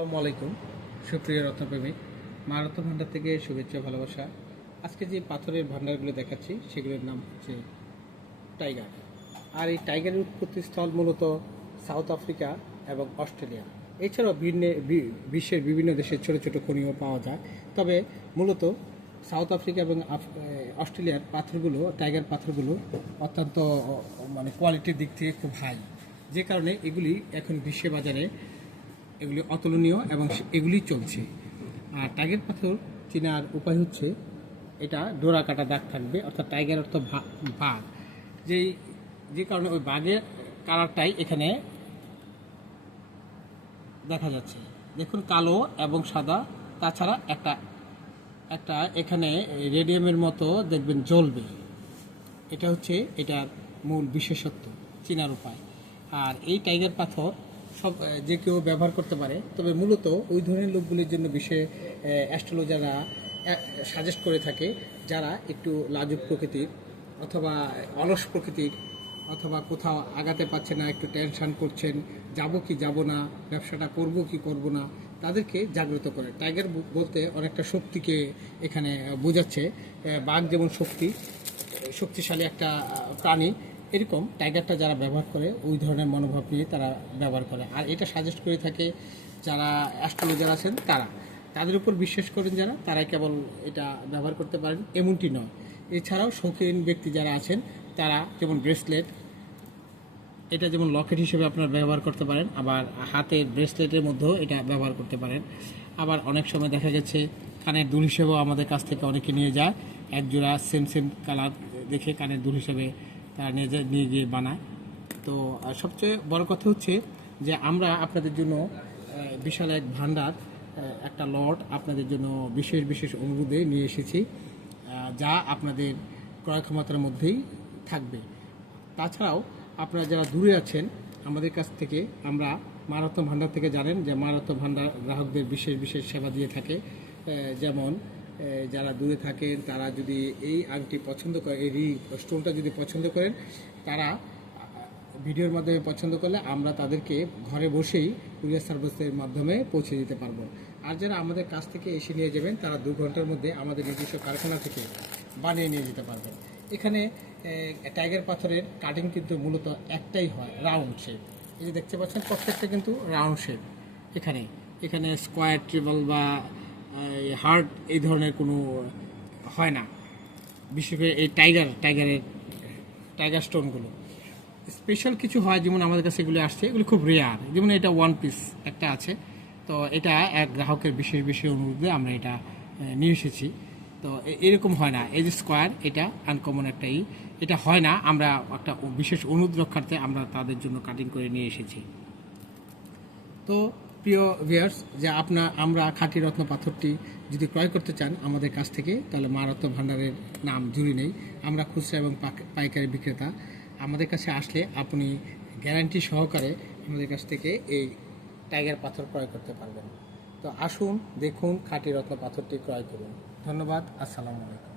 আসসালামু আলাইকুম। সুপ্রিয় রত্নপ্রেমিক মা ভাণ্ডার থেকে শুভেচ্ছা ভালোবাসা। আজকে যে পাথরের ভাণ্ডারগুলো দেখাচ্ছি, সেগুলোর নাম হচ্ছে টাইগার। আর এই টাইগারের উৎপত্তি স্থল মূলত সাউথ আফ্রিকা এবং অস্ট্রেলিয়া। এছাড়াও ভিন্ন বিশ্বের বিভিন্ন দেশে ছোট ছোট খনিও পাওয়া যায়। তবে মূলত সাউথ আফ্রিকা এবং অস্ট্রেলিয়ার পাথরগুলো, টাইগার পাথরগুলো অত্যন্ত মানে কোয়ালিটির দিক থেকে খুব হাই যে কারণে এগুলি এখন বিশ্ব বাজারে এগুলি অতুলনীয় এবং এগুলি চলছে। আর টাইগার পাথর চেনার উপায় হচ্ছে, এটা ডোরা কাটা দাগ থাকবে, অর্থাৎ টাইগার অর্থ বাঘ। যেই যে কারণে ওই বাঘের কালারটাই এখানে দেখা যাচ্ছে। দেখুন, কালো এবং সাদা। তাছাড়া একটা একটা এখানে রেডিয়ামের মতো দেখবেন জ্বলবে। এটা হচ্ছে এটার মূল বিশেষত্ব, চেনার উপায়। আর এই টাইগার পাথর সব যে কেউ ব্যবহার করতে পারে, তবে মূলত ওই ধরনের লোকগুলির জন্য বিশেষ অ্যাস্ট্রোলজাররা সাজেস্ট করে থাকে যারা একটু লাজুক প্রকৃতির অথবা অলস প্রকৃতির অথবা কোথাও আগাতে পারছে না, একটু টেনশন করছেন, যাব কি যাব না, ব্যবসাটা করব কি করব না, তাদেরকে জাগ্রত করে। টাইগার বলতে অনেকটা শক্তিকে এখানে বোঝাচ্ছে। বাঘ যেমন শক্তি, শক্তিশালী একটা প্রাণী এরকম টাইগারটা যারা ব্যবহার করে, ওই ধরনের মনোভাব নিয়ে তারা ব্যবহার করে। আর এটা সাজেস্ট করে থাকে যারা অ্যাস্ট্রোলজার আছেন, তারা। তাদের উপর বিশ্বাস করেন যারা, তারাই কেবল এটা ব্যবহার করতে পারেন। এমনটি নয়। এছাড়াও শৌখিন ব্যক্তি যারা আছেন, তারা যেমন ব্রেসলেট এটা যেমন লকেট হিসেবে আপনারা ব্যবহার করতে পারেন, আবার হাতের ব্রেসলেটের মধ্যেও এটা ব্যবহার করতে পারেন। আবার অনেক সময় দেখা গেছে, কানের দুল হিসেবেও আমাদের কাছ থেকে অনেকে নিয়ে যায়। একজোড়া সেম সেম কালার দেখে কানের দুল হিসেবে তারা যায় নিয়ে গিয়ে বানায়। তো সবচেয়ে বড় কথা হচ্ছে যে আমরা আপনাদের জন্য বিশাল এক ভান্ডার একটা লট আপনাদের জন্য বিশেষ বিশেষ অনুরোধে নিয়ে এসেছি যা আপনাদের ক্রয় ক্ষমতার মধ্যেই থাকবে। তাছাড়াও আপনারা যারা দূরে আছেন, আমাদের কাছ থেকে আমরা মারাত্ম ভান্ডার থেকে জানেন যে মারাত্ম ভান্ডার গ্রাহকদের বিশেষ বিশেষ সেবা দিয়ে থাকে যেমন যারা দূরে থাকেন, তারা যদি এই আংটি পছন্দ করে, এই রিং, স্টোনটা যদি পছন্দ করেন, তারা ভিডিওর মাধ্যমে পছন্দ করলে আমরা তাদেরকে ঘরে বসেই কুরিয়ার সার্ভিসের মাধ্যমে পৌঁছে দিতে পারব। আর যারা আমাদের কাছ থেকে এসে নিয়ে যাবেন, তারা দু ঘণ্টার মধ্যে আমাদের নিজস্ব কারখানা থেকে বানিয়ে নিয়ে যেতে পারবেন। এখানে টাইগার পাথরের কাটিং কিন্তু মূলত একটাই হয়, রাউন্ড শেপ। এই যে দেখতে পাচ্ছেন, প্রত্যেকটা কিন্তু রাউন্ড শেপ এখানে। এখানে স্কোয়ার ট্রিবল বা হার্ট এই ধরনের কোনো, হয় না। বিশেষ করে এই টাইগার, টাইগারের, টাইগার স্টোনগুলো। স্পেশাল কিছু হয়, যেমন আমাদের কাছে এগুলো আসছে, এগুলো খুব রেয়ার যেমন এটা ওয়ান পিস একটা আছে। তো এটা এক গ্রাহকের বিশেষ বিশেষ অনুরোধে আমরা এটা নিয়ে এসেছি। তো এরকম হয় না। এই যে স্কোয়ার এটা আনকমন একটাই এটা হয় না, আমরা একটা বিশেষ অনুরোধ রক্ষার্থে আমরা তাদের জন্য কাটিং করে নিয়ে এসেছি। তো প্রিয় ভিয়ার্স যে আপনার আমরা খাঁটি রত্ন পাথরটি যদি ক্রয় করতে চান আমাদের কাছ থেকে, তাহলে মা রত্ন ভাণ্ডারের নাম জুড়ি নেই। আমরা খুচরা এবং পাইকারি বিক্রেতা। আমাদের কাছে আসলে আপনি গ্যারান্টি সহকারে আমাদের কাছ থেকে এই টাইগার পাথর ক্রয় করতে পারবেন। তো আসুন, দেখুন খাঁটি রত্ন পাথরটি ক্রয় করুন। ধন্যবাদ, আসসালামু আলাইকুম।